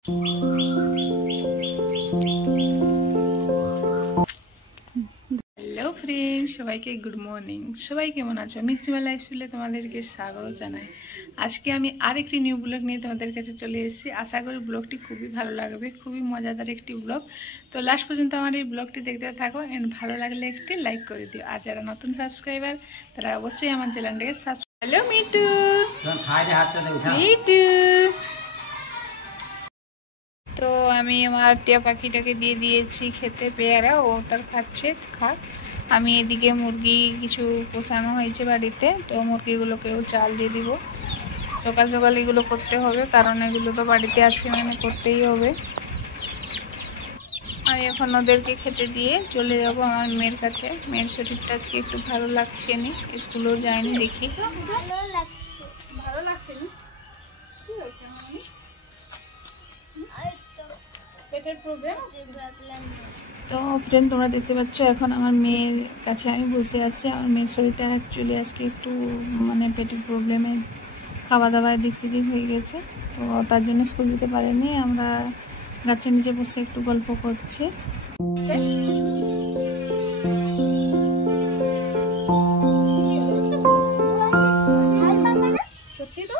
Hello friend, সবাইকে good morning. সবাই কেমন আছো? মিষ্টিমা লাইফস্টাইলে তোমাদেরকে স্বাগত জানাই। আজকে আমি আরেকটি নিউ ব্লগ নিয়ে তোমাদের কাছে চলে এসেছি। আশা করি ব্লগটি খুবই ভালো লাগবে, খুবই মজাদার একটি ব্লগ। তো লাস্ট পর্যন্ত আমার এই ব্লগটি দেখতে থাকো, এন্ড ভালো লাগলে একটি লাইক করে দিও। আর যারা নতুন সাবস্ক্রাইবার তারা অবশ্যই আমার চ্যানেলটাকে সাবস্ক্রাইব। Hello me too, me too. তো আমি আমার টিয়া পাখিটাকে দিয়ে দিয়েছি খেতে পেয়ারা, ও তার খাচ্ছে, খাক। আমি এদিকে মুরগি কিছু পোষানো হয়েছে বাড়িতে, তো মুরগিগুলোকেও চাল দিয়ে দিব। সকাল সকাল এগুলো করতে হবে, কারণ এগুলো তো বাড়িতে আছে, মানে করতেই হবে। আমি এখন ওদেরকে খেতে দিয়ে চলে যাব আমার মেয়ের কাছে। মেয়ের শরীরটা আজকে একটু ভালো লাগছে না, স্কুলেও যায়নি। দেখি ভালো লাগছে না, কি হয়েছে মামি? পেটের প্রবলেম। তো ফ্রেন্ড, তোমরা দেখতে পাচ্ছ এখন আমার মেয়ের কাছে আমি বসে আছি। আমার মেয়ের শরীরটা অ্যাকচুয়ালি আজকে একটু মানে পেটের প্রবলেমে খাওয়া দাওয়া এদিক সেদিক হয়ে গেছে, তো তার জন্য স্কুল যেতে পারেনি। আমরা গাছের নিচে বসে একটু গল্প করছি। সত্যি তো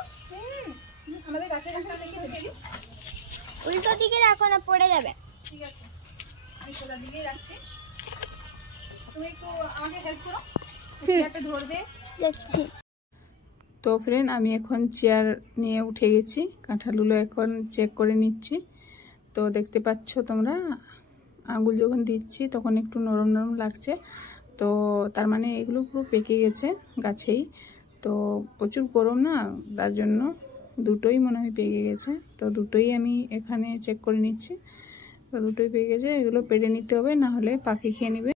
আমাদের গাছের উল্টো দিকে রাখো না, পড়ে যাবে। ঠিক আছে, আমি সোজা দিকেই রাখছি। তুমি একটু আমাকে হেল্প করো, চেয়ারটা ধরবে। দেখছি। তো ফ্রেন্ড, আমি এখন চেয়ার নিয়ে উঠে গেছি। কাঁঠালগুলো এখন চেক করে নিচ্ছি। তো দেখতে পাচ্ছ তোমরা, আঙুল যখন দিচ্ছি তখন একটু নরম নরম লাগছে। তো তার মানে এগুলো পুরো পেকে গেছে গাছেই। তো প্রচুর গরম না, তার জন্য দুটোই মনে হয় পেকে গেছে। তো দুটোই আমি এখানে চেক করে নিচ্ছি। তো দুটোই পেকে গেছে, এগুলো পেড়ে নিতে হবে, না হলে পাখি খেয়ে নেবে।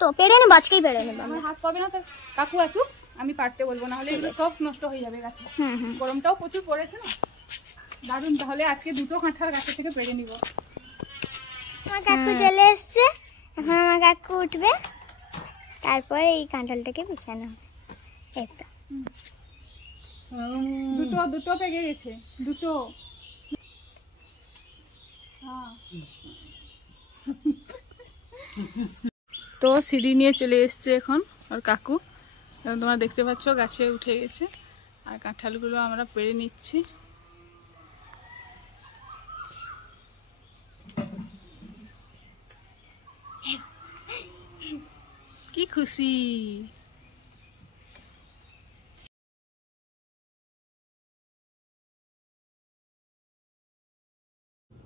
তো পেড়ে নেব, আজকেই পেড়ে নেব। আমার হাত পাবে না, তার কাকু আসুক, আমি পারতে বলবো, না হলে এগুলো সব নষ্ট হয়ে যাবে গাছে। গরমটাও প্রচুর পড়েছে না, দারুণ। তাহলে আজকে দুটো কাঁঠাল গাছের থেকে পেড়ে নিব। আমার কাকু চলে এসছে, এখন আমার কাকু উঠবে, তারপরে এই কাঁঠালটাকে বিছানো হবে। এই তো দুটো দুটো পেকে গেছে, দুটো। তো সিঁড়ি নিয়ে চলে এসছে এখন আর কাকু। এবং তোমরা দেখতে পাচ্ছ গাছে উঠে গেছে, আর কাঁঠালগুলো আমরা পেড়ে নিচ্ছি। কি খুশি!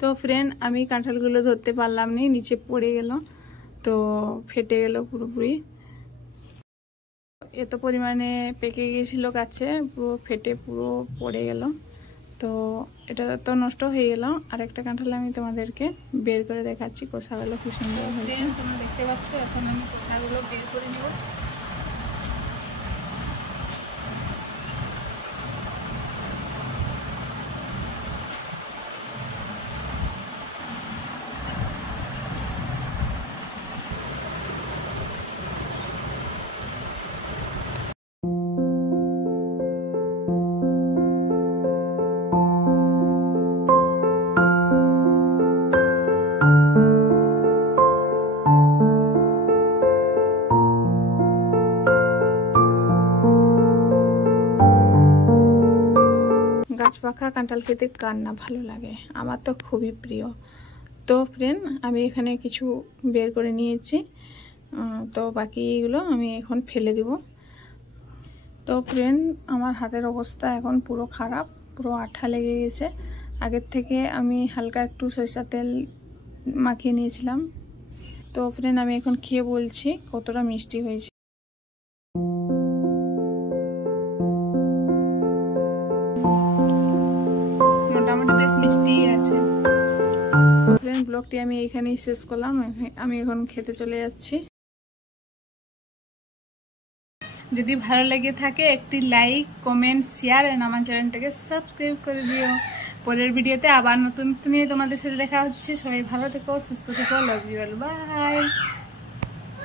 তো ফ্রেন্ড, আমি কাঁঠালগুলো ধরতে পারলাম না, নিচে পড়ে গেল, তো ফেটে গেল পুরোপুরি। এত পরিমাণে পেকে গিয়েছিল গাছে, পুরো ফেটে পুরো পড়ে গেল। তো এটা তো নষ্ট হয়ে গেল। আর একটা কাঁঠাল আমি তোমাদেরকে বের করে দেখাচ্ছি, কোষাগুলো কি সুন্দর হয়েছে। তোমরা দেখতে পাচ্ছ, এখন আমি কোষাগুলো বের করে নেব। গাছ পাকা কাঁঠাল খেতে কার না ভালো লাগে, আমার তো খুবই প্রিয়। তো ফ্রেন্ড, আমি এখানে কিছু বের করে নিয়েছি, তো বাকিগুলো আমি এখন ফেলে দিব। তো ফ্রেন্ড, আমার হাতের অবস্থা এখন পুরো খারাপ, পুরো আঠা লেগে গেছে। আগের থেকে আমি হালকা একটু সরিষার তেল মাখিয়ে নিয়েছিলাম। তো ফ্রেন্ড, আমি এখন খেয়ে বলছি কতটা মিষ্টি হয়েছে। মোটামুটি বেশ মিষ্টি আছে। ফ্রেন্ড, ব্লগটি আমি এখানেই শেষ করলাম। আমি এখন খেতে চলে যাচ্ছি। যদি ভালো লেগে থাকে একটি লাইক, কমেন্ট, শেয়ার এন্ড আমার চ্যানেলটাকে সাবস্ক্রাইব করে দিও। পরের ভিডিওতে আবার নতুন নিয়ে তোমাদের সাথে দেখা হচ্ছে। সবাই ভালো থেকো, সুস্থ থেকো, লাভ ইউ অল, বাই।